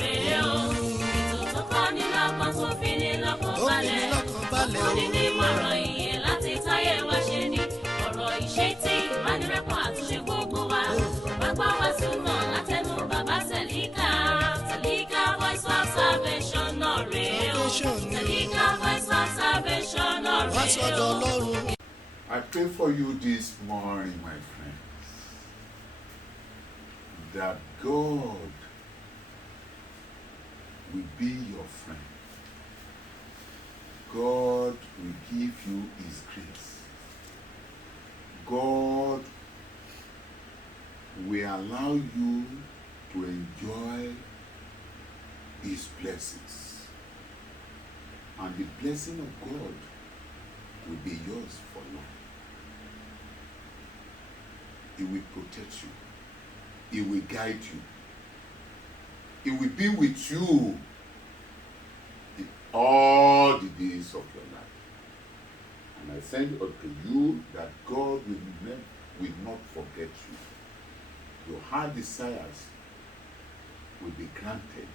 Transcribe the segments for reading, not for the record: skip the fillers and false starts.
rèé o. Ètò tó kọ́ ni lọ́gbọ́n tó fi ní lọ́kàn balẹ̀. Ó ní ní ìmọ̀ràn ìyè láti táyé wa ṣe ni. Ọ̀rọ̀ ìṣítí ìbánirẹ́pọ̀ àtúnṣe gbogbo wa. Bàbá wa túmọ̀ látẹnu bàbá Sẹ̀líkà. Sẹ̀líkà Voice of Salvation náà rèé o. Sẹ̀líkà Voice of Salvation náà rèé o. I pray for you this morning, my friends, that God will be your friend. God will give you His grace. God will allow you to enjoy His blessings. And the blessing of God will be yours for life. He will protect you. He will guide you. He will be with you in all the days of your life. And I send unto you that God will not forget you. Your heart desires will be granted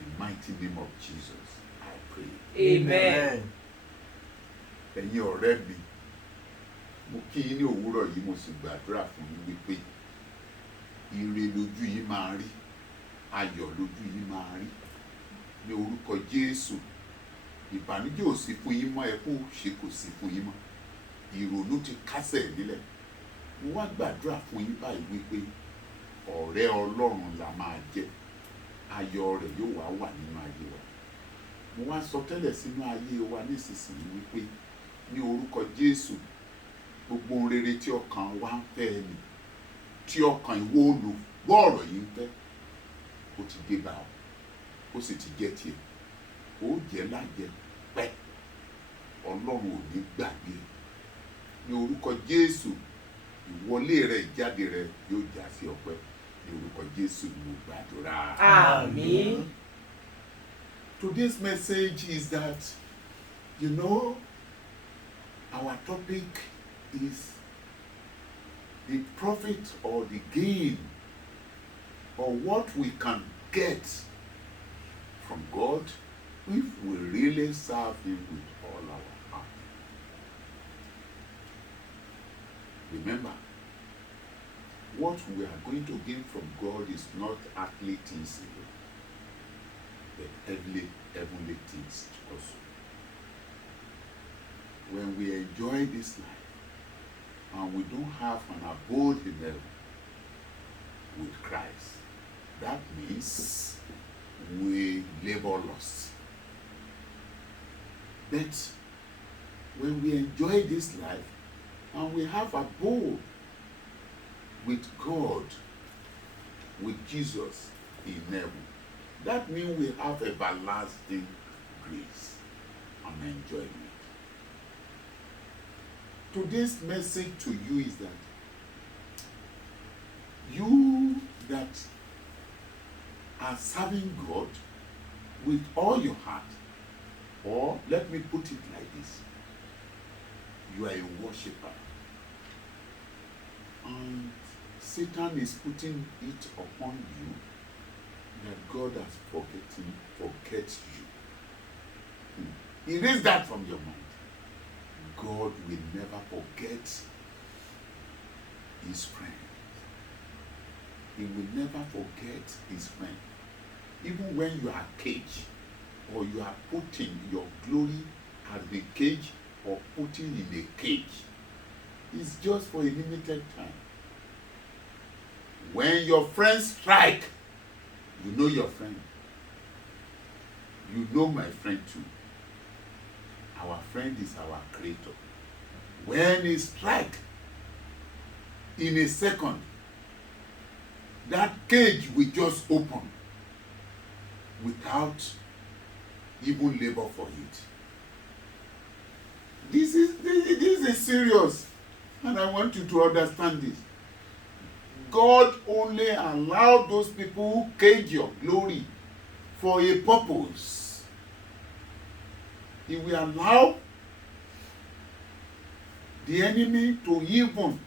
in the mighty name of Jesus. I pray. Amen. Ẹ̀yin ọ̀rẹ́ mi, mo kí yín ní òwúrọ̀ yìí, mo sì gbàdúrà fún yín wípé ire lójú yín máa rí, ayọ̀ lójú yín máa rí. Ní orúkọ Jésù, ìbànújẹ́ ò sí fún yín mọ́, ẹkún ṣe kò sí fún yín mọ́. Ìrònú ti kásẹ̀ nílẹ̀. Mo wá gbàdúrà fún yín báyìí wípé ọ̀rẹ́ Ọlọ́run la máa jẹ́. Ayọ̀ rẹ̀ yóò wá wà nínú ayé wa. Mo wá sọ tẹ́lẹ̀ sínú ayé wa nísinsìnyí wípé ní orúkọ Jésù, gbogbo ohun rere tí ọkàn wa ń fẹ́ ni, tí ọkàn ìwọ olùgbọ́ ọ̀rọ̀ yìí ń fẹ́, ó ti dé bá ọ, ó sì ti jẹ́ tiẹ̀. Ó jẹ́ lájẹ pẹ́, Ọlọ́run ò ní gbàgbé. Ní orúkọ Jésù, ìwọlé rẹ ìjáde rẹ yóò já sí ọpẹ́. Ní orúkọ Jésù ni mo gbàdúrà. Àmín. Today's message is that, our topic is the profit or the gain, or what we can get from God if we really serve Him with all our heart. Remember, what we are going to gain from God is not earthly things alone, but heavenly things also. When we enjoy this life and we don't have an abode in heaven with Christ, that means we labor lost. But when we enjoy this life and we have abode with God, with Jesus in heaven, that means we have everlasting grace and enjoyment. Today's message to you is that you that are serving God with all your heart, or let me put it like this, you are a worshiper, and Satan is putting it upon you that God has forget you. Erase that from your mind. God will never forget His friend. He will never forget His friend. Even when you are caged, or you are putting your glory at the cage, or putting in a cage, it's just for a limited time. When your friends strike, you know your friend. You know my friend too. Our friend is our Creator. When he strikes, in a second, that cage will just open without even labor for it. This is serious, and I want you to understand this. God only allowed those people who cage your glory for a purpose. He will allow the enemy to even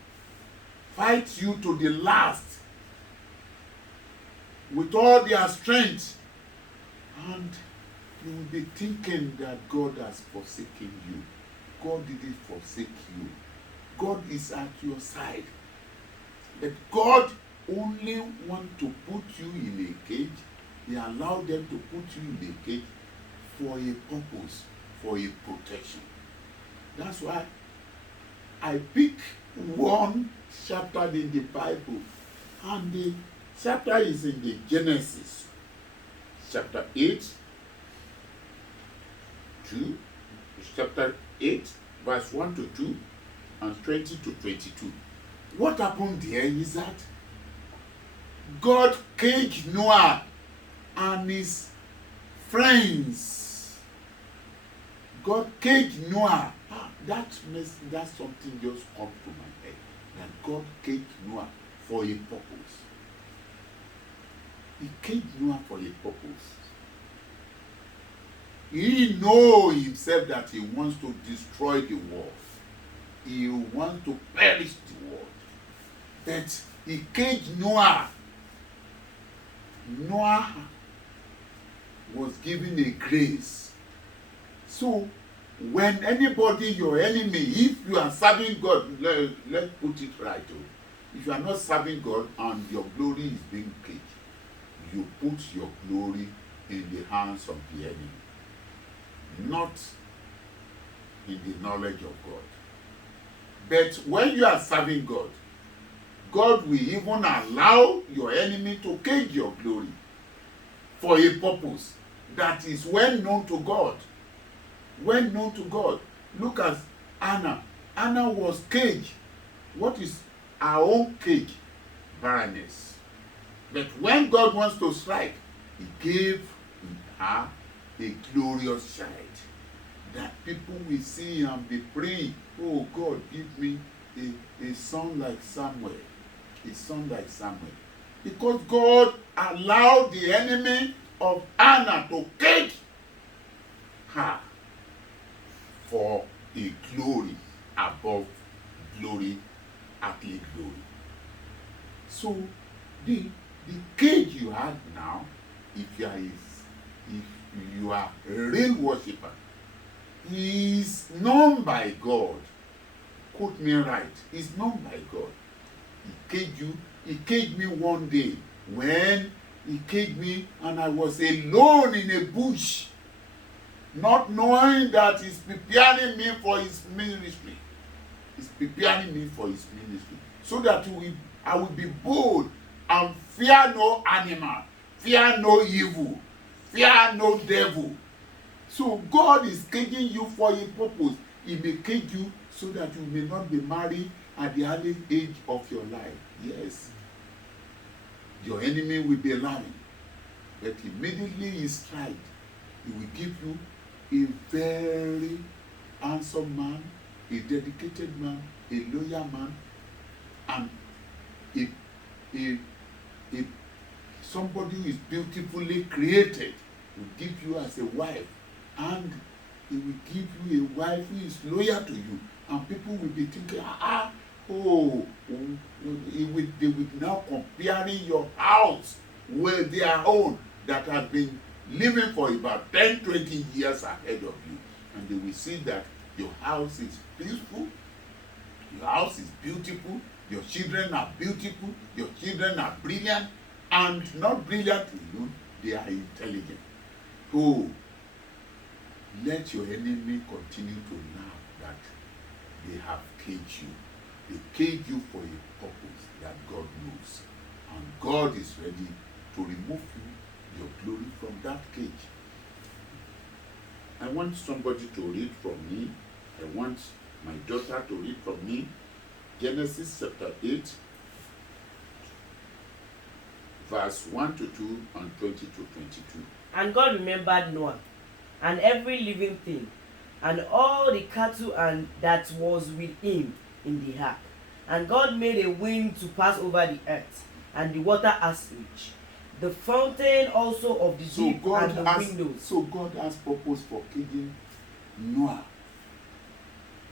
fight you to the last with all their strength, and you will be thinking that God has forsaken you. God didn't forsake you. God is at your side. But God only wants to put you in a cage. He allowed them to put you in a cage for a purpose, for a protection. That's why I pick one chapter in the Bible, and the chapter is in the Genesis, chapter 8, chapter 8, verse 1 to 2, and 20 to 22. What happened there is that God caged Noah and his friends. God caged Noah. That's something just come to my head. That God caged Noah for a purpose. He caged Noah for a purpose. He knows himself that he wants to destroy the world. He wants to perish the world. But he caged Noah. Noah was given a grace. So, when anybody, your enemy, if you are serving God, let's put it right. If you are not serving God and your glory is being caged, you put your glory in the hands of the enemy, not in the knowledge of God. But when you are serving God, God will even allow your enemy to cage your glory for a purpose that is well known to God. Well known to God. Look at Anna. Anna was caged. What is our own cage? Barrenness. But when God wants to strike, he gave her a glorious child that people will see and be praying, oh God, give me a son like Samuel. A son like Samuel. Because God allowed the enemy of Anna to cage her for a glory above glory, earthly glory. So the cage you have now, if you are a real worshiper, is known by God. Quote me right. Is known by God. He caged you. He caged me one day when he caged me and I was alone in a bush, not knowing that he's preparing me for his ministry. He's preparing me for his ministry so that I will be bold and fear no animal, fear no evil, fear no devil. So God is caging you for a purpose. He may cage you so that you may not be married at the early age of your life. Yes. Your enemy will be lying. But immediately he strikes, he will give you a very handsome man, a dedicated man, a loyal man, and somebody who is beautifully created will give you as a wife, and he will give you a wife who is loyal to you, and people will be thinking, they will now comparing your house with their own that has been living for about 10-20 years ahead of you, and they will see that your house is peaceful, your house is beautiful, your children are beautiful, your children are brilliant, and not brilliant alone, they are intelligent. Oh, let your enemy continue to laugh that they have caged you. They cage you for a purpose that God knows. And God is ready to remove your glory from that cage. I want somebody to read from me. I want my daughter to read from me. Genesis chapter 8, verse 1 to 2 and 20 to 22. And God remembered Noah, and every living thing, and all the cattle and that was with him in the ark. And God made a wind to pass over the earth, and the water as rich. The fountain also of the deep and the windows. So God has purpose for caging Noah.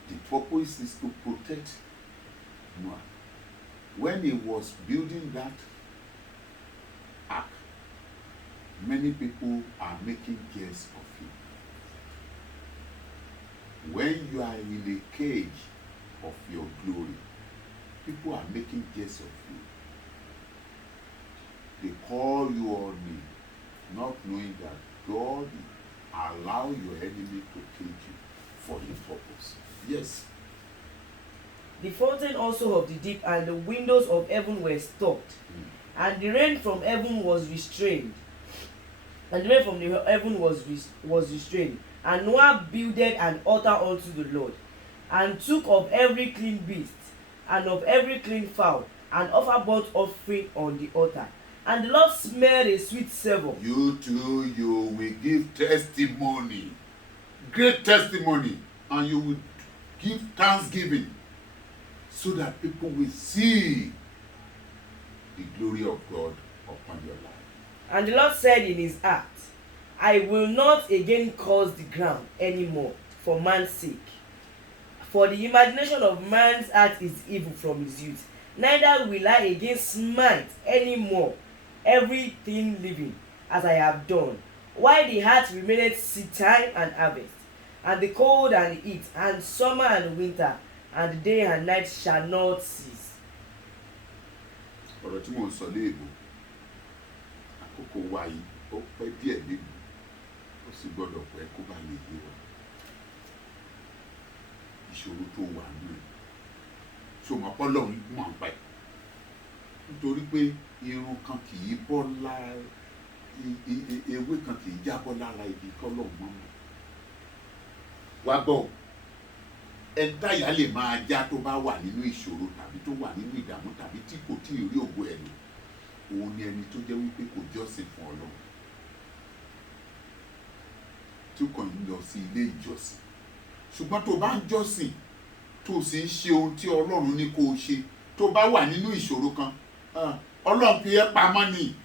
The purpose is to protect Noah. When he was building that ark, Many people are making jest of you. When you are in a cage of your glory, people are making jest of you. They call you all name, not knowing that God allow your enemy to cage you for his purpose. Yes. The fountain also of the deep and the windows of heaven were stopped, and the rain from heaven was restrained. And the rain from the heaven was restrained. And Noah builded an altar unto the Lord, and took of every clean beast, and of every clean fowl, and offered burnt offering on the altar. And the Lord smelled a sweet savour. You too, you will give testimony, great testimony, and you will give thanksgiving, so that people will see the glory of God upon your life. And the Lord said in his heart, I will not again curse the ground any more for man's sake. For the imagination of man's heart is evil from his youth. Neither will I again smite any more everything living, as I have done, while the heart remaineth seed time and harvest, and the cold and the heat, and summer and winter, and the day and night shall not cease. Ọ̀rọ̀ tí mo ń sọ léèbó, àkókò wa yìí ó pẹ́ díẹ̀ níbi, ó sì gbọ́dọ̀ pẹ́ kó bá lè yé wa. Ìṣòro tó wà nínú ẹ̀, ṣòmọ̀ Ọlọ́run mọ̀ nípa ẹ̀. Nítorí pé irun kan kì í bọ́ lára, ewé kan kì í jábọ́ lára igi k'Ọlọ́run mọ́ mọ́. Wá gbọ́, ẹ̀dáyà lè máa já tó bá wà nínú ìṣòro tàbí tó wà nínú ìdààmú tàbí tí kò tí ì rí ògo ẹ̀ lò. Òun ni ẹni tó jẹ́ wípé kò jọ́sìn fún Ọlọ́run, tí ó kàn ń lọ sí ilé ìjọsìn. Ṣùgbọ́n tó bá ń jọ́sìn tó sì ń ṣe ohun tí Ọlọ́run ní kó o ṣe, tó bá wà nínú ìṣòro kan, Ọlọ́run fi ẹ́ pamọ́ ni.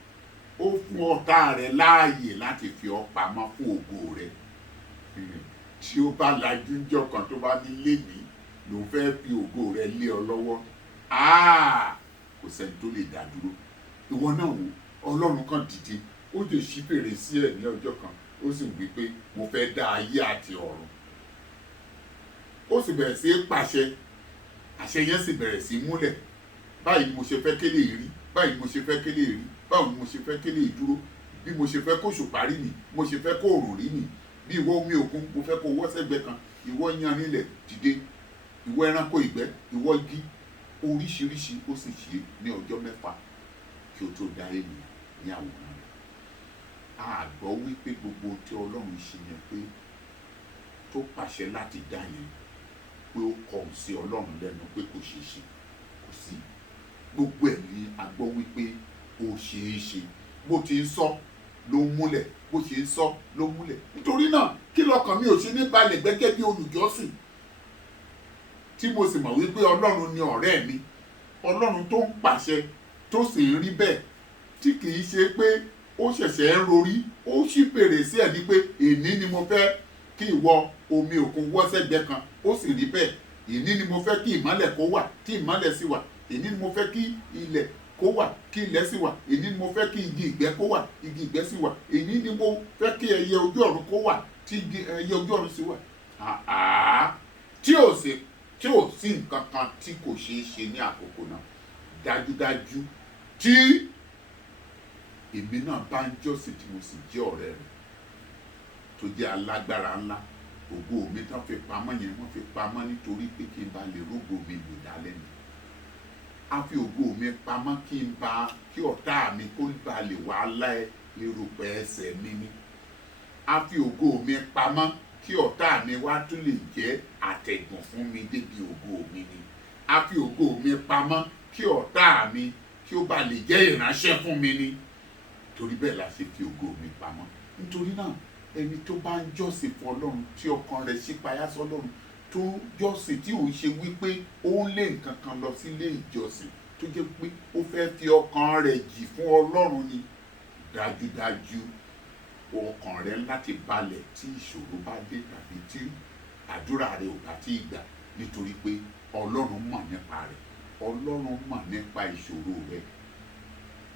Ó fún ọ̀tá rẹ̀ láàyè láti fi ọ́ pamọ́ fún ògo rẹ̀. Tí ó bá lajú ńjọ́ kan tó bá ní lénìí ló fẹ́ fi ògo rẹ̀ lé ọ lọ́wọ́, kò sẹ́ni tó lè dá dúró. Ìwọ náà wò, Ọlọ́run kan dìde, ó lè ṣí fèrèsé ẹ̀ ní ọjọ́ kan, ó sì wí pé mo fẹ́ dá ayé àti ọ̀run. Ó sì bẹ̀rẹ̀ sí í pàṣẹ, àṣẹ yẹn sì bẹ̀rẹ̀ sí í múlẹ̀. Báyìí ni mo ṣe fẹ́ kélé rí, báyìí ni mo ṣe fẹ́ kélé rí, báwo ni mo ṣe fẹ́ kélé dúró, bí mo ṣe fẹ́ kó ṣùpá rí nì, mo ṣe fẹ́ kó òrùn rí nì. Bí ìwọ omi òkun, mo fẹ́ kó wọ́ sẹ́gbẹ́ kan, ìwọ yanrìn ilẹ̀ dìde, ìwọ ẹranko ìgbẹ́, ìwọ igi, oríṣiríṣi ó sì ṣe ní ọjọ́ 6 kí ó tó dá ènìyàn ní àwòrán rẹ̀. A gbọ́ wípé gbogbo tí Ọlọ́run ṣe yẹn pé tó pàṣẹ láti dá yẹn pé ó kọ̀ sí Ọlọ́run lẹ́nu pé kò ṣeé ṣe, kò sí. Gbogbo ẹ̀ ni a gbọ́ wípé ó ṣeé ṣe. Bó ti ń sọ ló ń múlẹ̀, bó ṣe ń sọ ló ń múlẹ̀. Nítorí náà kí lọ́kàn mi ò ṣe ní balẹ̀ gẹ́gẹ́ bí olùjọ́sìn tí mo sì mọ̀ wípé Ọlọ́run ni ọ̀rẹ́ mi, Ọlọ́run tó ń pàṣẹ tó sì ń rí bẹ́ẹ̀, tí kì í ṣe pé ó ṣẹ̀ṣẹ̀ ń rorí, ó ṣí fèrèsé ẹ̀ ní pé èní ni mo fẹ́ kí ìwọ omi òkun wọ́ sẹ́gbẹ́ kan, ó sì rí bẹ́ẹ̀. Èní ni mo fẹ́ kí ìmọ́lẹ̀ kó wà, tí ìmọ́lẹ̀ sì wà. Èní ni mo fẹ́ kí ilẹ̀ kó wà, kí ilẹ̀ sì wà. Èní ni mo fẹ́ kí igi ìgbẹ́ kó wà, igi ìgbẹ́ sì wà. Èní ni mo fẹ́ kí ẹyẹ ojú ọ̀run kó wà, tí ẹyẹ ojú ọ̀run sì wà. Tí ò sí nǹkan kan tí kò ṣeé ṣe ní àkókò náà. Dájúdájú tí èmi náà bá ń jọ́sìn tí mo sì jẹ́ ọ̀rẹ́ rẹ̀ tó jẹ́ alágbára ńlá, ògo mi tán fi pamọ́ yẹn wọ́n fi pamọ́ nítorí pé kí n bá lè rógo mi lò dálẹ́ ni. A fi ògo mi pamọ́ kí ọ̀tá mi kó bá lè wá láì erùpẹ̀ ẹsẹ̀ mi ni. A fi ògo mi pamọ́ kí ọ̀tá mi wá tún lè jẹ́ àtẹ̀gùn fún mi débi ògo mi ni. A fi ògo mi pamọ́ kí ọ̀tá mi kí ó bá lè jẹ́ ìránṣẹ́ fún mi ni. Torí bẹ́ẹ̀ la ṣe fi ògo mi pamọ́. Nítorí náà ẹni tó bá ń jọ́sìn fún Ọlọ́run, tí ọkàn rẹ̀ ṣípayá sọ́lọ́run, tó jọ́sìn tí òun ṣe wípé ó ń lé nǹkan kan lọ sílé ìjọsìn, tó jẹ́ pé ó fẹ́ fi ọkàn rẹ̀ jì fún Ọlọ́run ni, dájúdájú ọkàn rẹ̀ láti balẹ̀ tí ìṣòro bá dé tàbí tí àdúrà rẹ̀ ò bá tí ì gbà, nítorí pé Ọlọ́run mọ̀ nípa rẹ̀, Ọlọ́run mọ̀ nípa ìṣòro rẹ̀.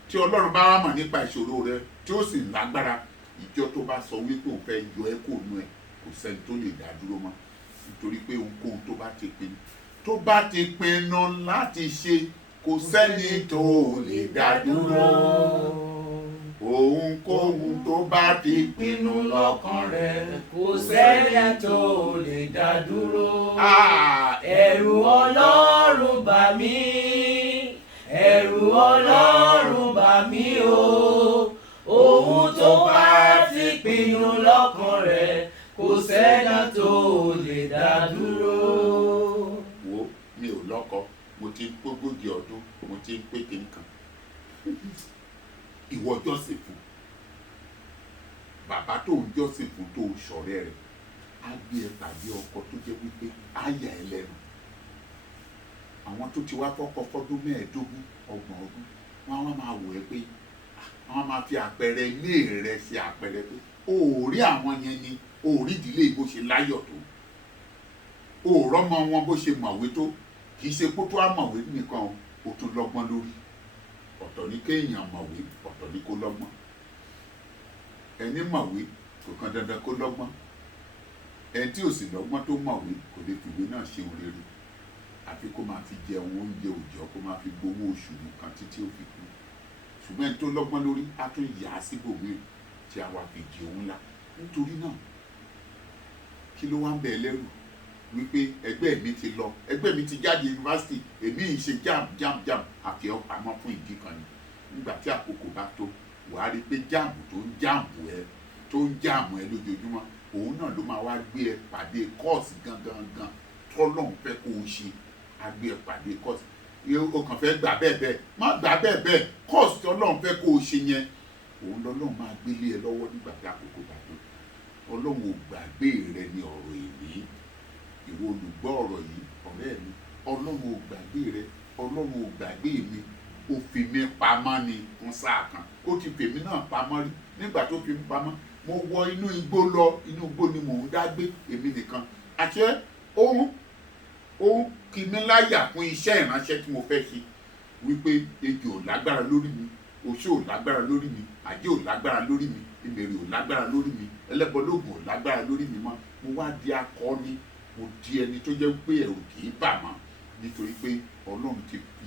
tí Ọlọ́run bá wá mọ̀ nípa ìṣòro rẹ tí ó sì lágbára, ìjọ tó bá sọ wípé òun fẹ́ yọ ẹ́ kó nú ẹ̀ kò sẹ́ni tó lè dá dúró mọ́, nítorí pé ohunkóhun tó bá ti pinnu láti ṣe kò sẹ́ni tó lè dá dúró. Ohunkóhun tó bá ti pinnu lọ́kàn rẹ̀ kò sẹ́ni tó lè dá dúró. Ẹ̀rù Ọlọ́run bà mí, ẹ̀rù Ọlọ́run bà mí o. Ohun tó bá ti pinnu lọ́kàn rẹ̀ kò sẹ́ni tó lè dá dúró. Wo mi ò lọ́kọ, mo ti ń pógójì ọdún, mo ti ń pé kíkan. Ìwọ jọ́sìn fún bàbá tó ń jọ́sìn fún tó ń ṣọ̀rẹ́ rẹ̀, á gbé ẹ pàdé ọkọ tó jẹ́ wípé á yà ẹ́ lẹ́nu. Àwọn tó ti wá fọ́kọ fọ́dún 15, 20 ọdún, wọ́n á máa wò ẹ́ pé wọ́n máa fi àpẹẹrẹ ilé rẹ̀ ṣe àpẹẹrẹ pé o ò rí àwọn yẹn ni, o ò rí ìdílé bó ṣe láyọ̀ tó, o ò rọ́mọ wọn bó ṣe mọ̀wé tó. Kì í ṣe kó tó á mọ̀wé nìkan o tún lọ́gbọ́n lórí. Ọ̀tọ̀ ní kéèyàn mọ̀wé, ọ̀tọ̀ ní kó lọ́gbọ́n. Ẹni mọ̀wé kò kan dandan kó lọ́gbọ́n. Ẹni tí ò sì lọ́gbọ́n tó mọ̀wé kò lè fìwé náà ṣe ohun rere, àfi kó máa fi jẹun oúnjẹ òòjọ́, kó máa fi gbowó oṣù nìkan títí ó fi kú. Ṣùgbọ́n ẹni tó lọ́gbọ́n lórí á tún yà á síbòmíràn tí a wá fi di òun ńlá. Nítorí náà kí ló wá ń bẹ ẹ́ lẹ́rù wípé ẹgbẹ́ mi ti lọ, ẹgbẹ́ mi ti jáde yunifásitì, èmi ì ṣe jam àfi ọ̀pamọ́ fún ìdí kan ni. Nígbà tí àkókò bá tó, wàá rí pé jáàmù tó ń jáàmù ẹ lójoojúmọ́, òun náà ló máa wá gbé ẹ pàdé kọ́ọ̀sì gangan tọ́lọ́hún fẹ́ kó o ṣe. Á gbé ẹ pàdé kọ́ọ̀sì, o kàn fẹ́ gbà bẹ́ẹ̀ má gbà bẹ́ẹ̀, kọ́ọ̀sì tọ́lọ́hún fẹ́ kó o ṣe yẹn òun lọ́lọ́hún máa gbélé ẹ lọ́wọ́ nígbà tí àkókò bá tó. Ọlọ́run ò gbàgbé rẹ ní ọ̀rọ̀ èmi, ìwọ olùgbọ́ ọ̀rọ̀ yìí ọ̀rẹ́ mi. Ọlọ́run ò gbàgbé rẹ, Ọlọ́run ò gbàgbé mi. Ó fi mí pamọ́ ni fún sáà kan, ó ti fèmí náà pamọ́ rí. Nígbà tó fi mí pamọ́, mo wọ inú igbó lọ, inú igbó ni mò ń dá gbé èmi nìkan. Àṣẹ ó kì mí láyà fún iṣẹ́ ìránṣẹ́ tí mo fẹ́ ṣe, wípé ejò ò lágbára lórí mi, oṣó ò lágbára lórí mi, àjẹ́ ò lágbára lórí mi, ìmèrè ò lágbára lórí mi, ẹlẹ́bọlóògùn ò lágbára lórí mi mọ́. Mo wá di akọni, mo di ẹni tó jẹ́ pé ẹ̀rù kì í bà mọ́, nítorí pé Ọlọ́run ti fi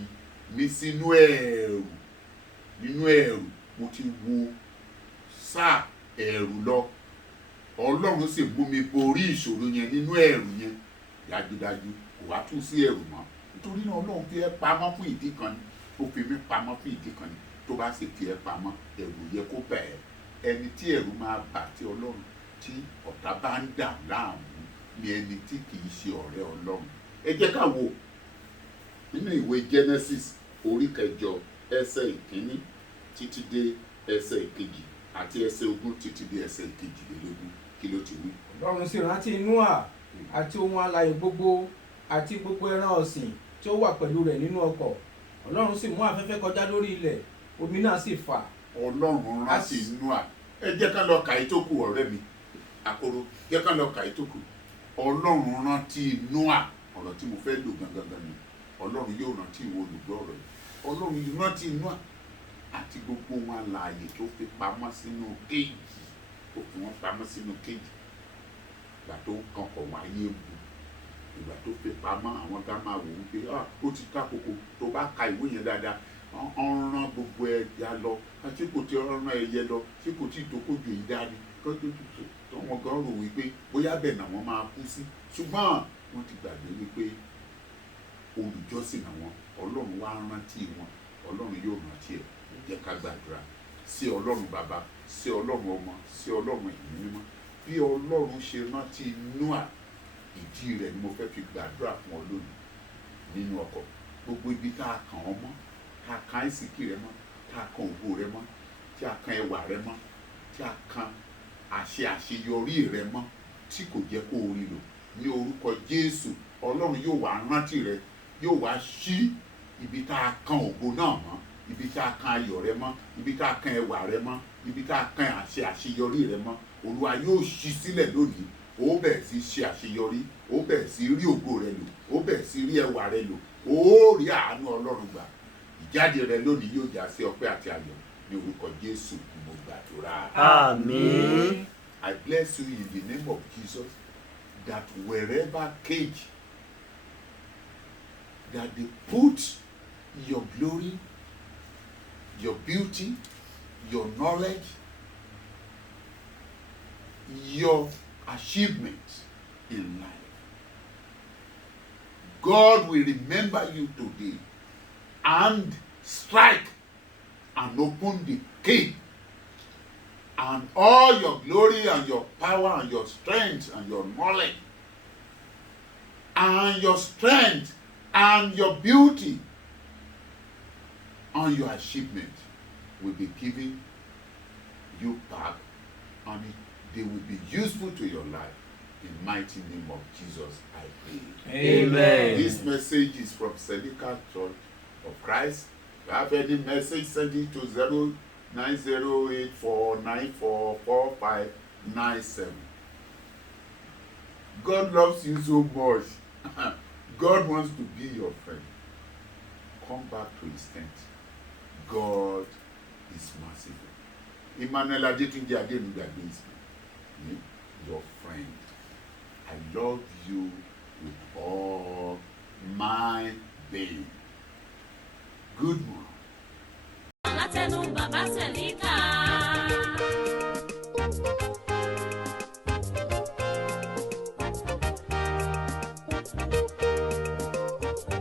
mí sínú ẹ̀rù. Nínú ẹ̀rù mo ti wo sáà ẹ̀rù lọ. Ọlọ́run sì mú mi borí ìṣòro yẹn nínú ẹ̀rù yẹn. Dájúdájú kò wá tún sí ẹ̀rù mọ́. Nítorí náà Ọlọ́run fi ẹ́ pamọ́ fún ìdí kan ni, ó fi mí pamọ́ fún ìdí kan ni. Tó bá sì fi ẹ́ pamọ́, ẹ̀rù yẹ kó bà ẹ́. Ẹni tí ẹ̀rù máa bà tí Ọlọ́run tí ọ̀tá bá ń dà láàmú ni ẹni tí kì í ṣe ọ̀rẹ́ Ọlọ́run. Ẹ jẹ́ ká wo nínú ìwé Genesis orí 9 ẹsẹ̀ 1 títí dé ẹsẹ̀ 2 àti ẹsẹ̀ 20 títí dé ẹsẹ̀ 22. Kí ló ti wí? Ọlọ́run sì rántí Nóà àti ohun alààyè gbogbo àti gbogbo ẹran ọ̀sìn tí ó wà pẹ̀lú rẹ̀ nínú ọkọ̀. Ọlọ́run sì mú afẹ́fẹ́ kọjá lórí ilẹ̀, omi náà sì fà. Ọlọ́run rántí Nóà. Ẹ jẹ́ ká lọ kà í tó kù ọ̀rẹ́ mi àkóró, jẹ́ ká lọ kà í tó kù. Ọlọ́run rántí Nóà, ọ̀rọ̀ tí mo fẹ́ lò gangan ni. Ọlọ́run yóò rántí ìwọ olùgbọ́ ọ̀rọ̀ yìí. Ọlọ́run rántí Nóà àti gbogbo wọn alààyè tó fi pamọ́ sínú kéèjì, tó fi wọ́n pamọ́ sínú kéèjì. Ìgbà tó kankọ̀ wáyé mu, ìgbà tó fi pamọ́, àwọn ká máa wò ó pé ó ti ká koko. Tó bá ka ìwé yẹn dáadáa, ọ̀ràn gbogbo ẹja lọ, àti kò tí ọ̀ràn ẹyẹ lọ, tí kò tí ìdókòjò yìí dání, kó tó tutù. Tọ́wọ́n gan rò wípé bóyá bẹ́ẹ̀ náà wọ́n máa kú sí. Ṣùgbọ́n wọ́n ti gbàgbé wípé olùjọ́sìn àwọn Ọlọ́run wá rántí wọn. Ọlọ́run yóò rántí ẹ̀. Jẹ́ ká gbàdúrà sí Ọlọ́run bàbá, sí Ọlọ́run ọmọ, sí Ọlọ́run ẹ̀mí mímọ́. Bí Ọlọ́run ṣe rántí Nóà, ìdí rẹ̀ ni mo fẹ́ fi gbàdúrà fún ọ lónìí nínú ọkọ̀. Gbogbo ibi tá a kàn ọ́ mọ́, tá a kan ìsìnkí rẹ mọ́, tá a kan ògo rẹ mọ́, tí a kan ẹwà rẹ mọ́, tí a kan àṣeyọrí rẹ mọ́, tí kò jẹ́ kó o rí lò, ní orúkọ Jésù, Ọlọ́run yóò wá rántí rẹ, yóò wá ṣí ibi tá a kan ògo náà mọ́, ibi tá a kan ayọ̀ rẹ mọ́, ibi tá a kan ẹwà rẹ mọ́, ibi tá a kan àṣeyọrí rẹ mọ́. Olúwa yóò ṣí sílẹ̀ lónìí. Ó bẹ̀rẹ̀ sí ṣe àṣeyọrí, ó bẹ̀rẹ̀ sí rí ògo rẹ lò, ó bẹ̀rẹ̀ sí rí ẹwà rẹ lò, ó rí àánú Ọlọ́run gbà. ìjáde rẹ lónìí yóò já sí ọpẹ́ àti ayọ̀ ní orúkọ Jésù ni mo gbàdúrà. Àmín. I bless you in the name of Jesus, that wherever cage that they put your glory, your beauty, your knowledge, your achievements in life, God will remember you today and strike and open the cage, and all your glory and your power and your strength and your knowledge and your strength and your beauty and your achievement will be given you back, and they will be useful to your life. In the mighty name of Jesus, I pray. Amen. This message is from Sedica Church of Christ. If you have any message, send it to 09084944597. God loves you so much. God wants to be your friend. Come back to his tent. God is merciful. Emmanuel Adetunji Adenugbagbe is your friend. I love you with all my being. Good morning. látẹnu bàbá Sẹ̀lí